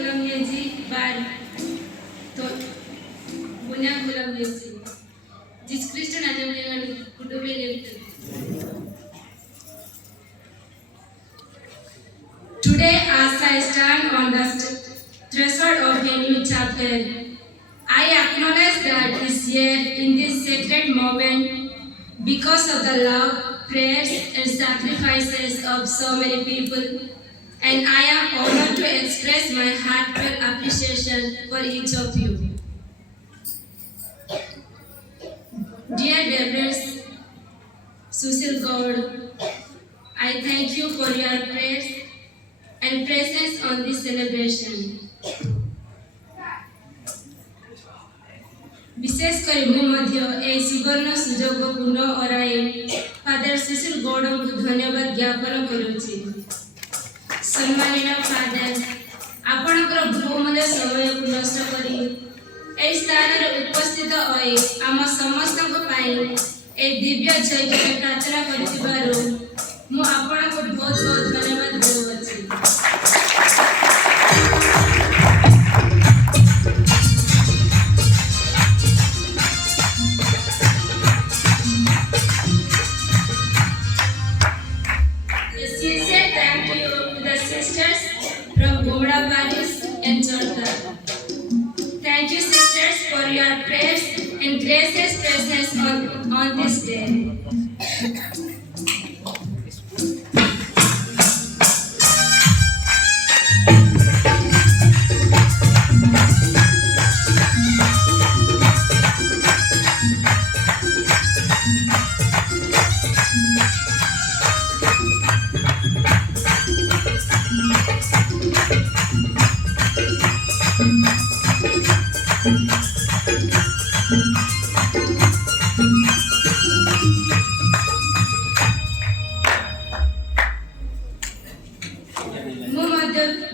Gulamyeji by Bunya Gulamyeji. Jesus Christ and Ajamlegan Kutubi Limited. Today, as I stand on the threshold of a new chapter, I acknowledge that this year, in this sacred moment, because of the love, prayers, and sacrifices of so many people, and I am honored to express my heartfelt appreciation for each of you. Dear Reverend Susil Gaur, I thank you for your prayers and presence on this celebration. विशेष करी मु मध्य ए सुवर्ण सुजोग पूर्ण अराए father सुशील गौड़ को धन्यवाद ज्ञापन करुछि। सम्मानित father आपणकर बहुमूल्य समय को नष्ट करी ए स्थान रे उपस्थित होई आम समस्त को पाई ए दिव्य यज्ञ में प्रार्थना करथिबारो मु आपण को बहुत बहुत धन्यवाद देउछि। Thank you, sisters, for your prayers and gracious presence on this day.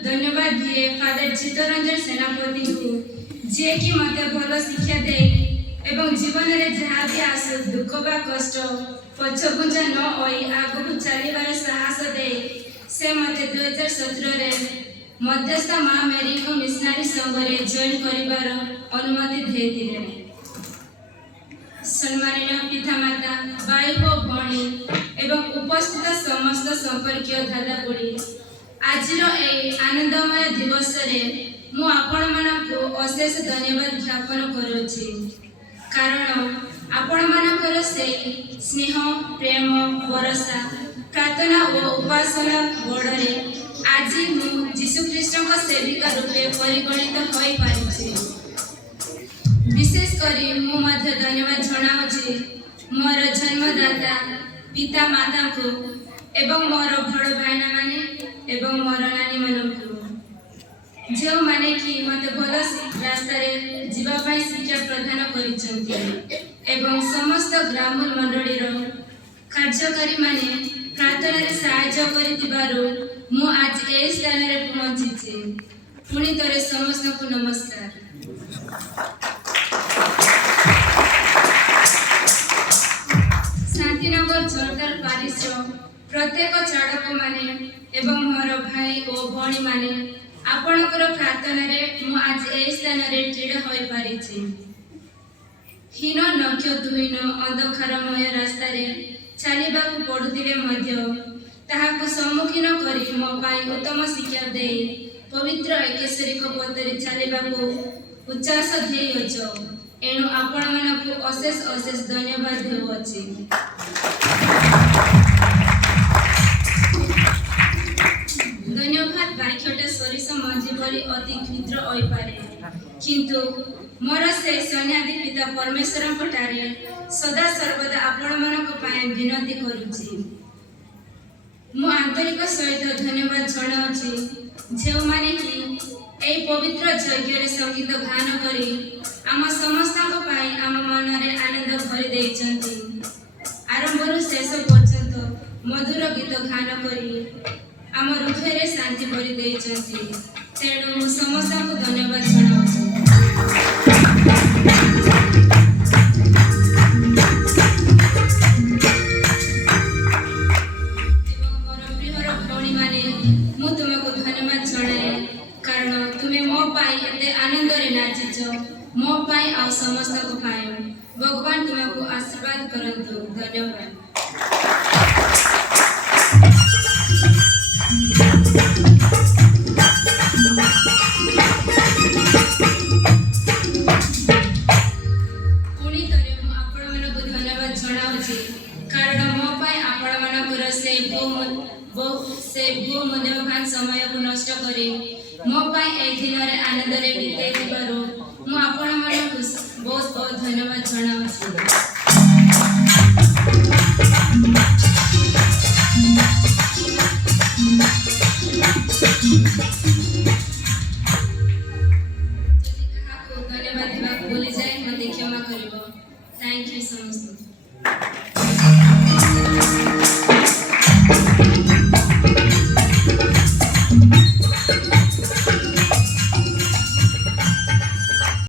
धन्यवाद दिए फादर चित्तरंजन सेनापति को जे कि मते भल शिक्षा दे एवं जीवन रे जहा भी आसु दुख बा कष्ट पछगुंजा न होई आगु चलीबार साहस दे से मते 2017 रे मध्यस्थ मां मेरी को मिशनरी संघ रे जॉइन करिबार अनुमति देथिले। सम्मानित पितामाता भाई को भणी एवं उपस्थित समस्त संपर्कीय दादा बुढ़ी आज आनंदमय दिवस रे मु आपण मानकु अशेष धन्यवाद ज्ञापन करुछि कारण आपण मानकर से स्नेह प्रेम भरोसा प्रार्थना और उपासना बड़े आज मु यीशु ख्रीष्ट को सेविका रूपे परिगणित होई पारिछि। विशेष करी मु मध्य धन्यवाद जनाउछि मोर जन्मदाता पिता माता को एवं मोर बड़ भाईना माने एवं मोर नानी मानकु जो माने कि मते भल रास्ता रे जीवा पाई शिक्षा प्रदान करिसंती एवं समस्त ग्रामीण मंडली रो कार्यकारी माने प्रार्थना रे सहायता करितिबारो मु आज ए स्थान रे पहुंचीछि। पुणी तरे समस्त को नमस्कार। शांतिनगर सरदार पारिश प्रत्येक चाड़क माने एवं मोर भाई और भणी माने आपणकर प्रार्थना रे मु आज ए स्थान रे ठिड़ा होई पारिछि। हीन नक्षत्रहीन अंधकारमय रास्ता रे चलिबाकू पड़ुतिले मध्य ताहाकू सम्मुखीन करी मो पाई उत्तम शिक्षा दे पवित्र एकेश्वरी को पतरे चलिबाकू उच्चास देइछ एणु आपण मानकू अशेष अशेष धन्यवाद देउछि। धन्यवाद वाक्यटा सरिस मंजी परि अति क्षुद्र होई पारे किंतु मोर से सन्यादि पिता परमेश्वर पटारे सदा सर्वदा आपण मानक पाए विनती करूछि। मु आंतरिक सहित धन्यवाद जनाउछि जे माने कि ए पवित्र यज्ञ रे संगीत गान करी आम समस्तक पाए आम मन रे आनंद भरि दैछन्ति आरंभरु शेष पर्यंत मधुर गीत गान करी आम हृदय रे शांति भरि दैछन्ति तेणु मु समस्तक धन्यवाद जनाउछि। एवं मोर प्रियर भौणी माने मु तुमको धन्यवाद जणाए कारण तुम ତୁମେ ମୋ ପାଇଁ ଏତେ ଆନନ୍ଦରେ ନାଚିଛ, ମୋ ପାଇଁ ଆଉ ସମସ୍ତଙ୍କ ପାଇଁ। ଭଗବାନ ତୁମକୁ ଆଶୀର୍ବାଦ କରନ୍ତୁ। ଧନ୍ୟବାଦ। ପୁଣି ଥରେ ମୁଁ ଆପଣମାନଙ୍କୁ ଧନ୍ୟବାଦ ଜଣାଉଛି, କାରଣ ମୋ ପାଇଁ ଆପଣମାନଙ୍କର ସେ ବହୁମୂଲ୍ୟବାନ ସମୟକୁ ନଷ୍ଟ କରି ମୋ ପାଇଁ ଏହି ଦିନରେ ଆନନ୍ଦରେ ବିତେଇଥିବାରୁ ମୁଁ ଆପଣମାନଙ୍କୁ ବହୁତ ବହୁତ ଧନ୍ୟବାଦ ଜଣାଉଛି।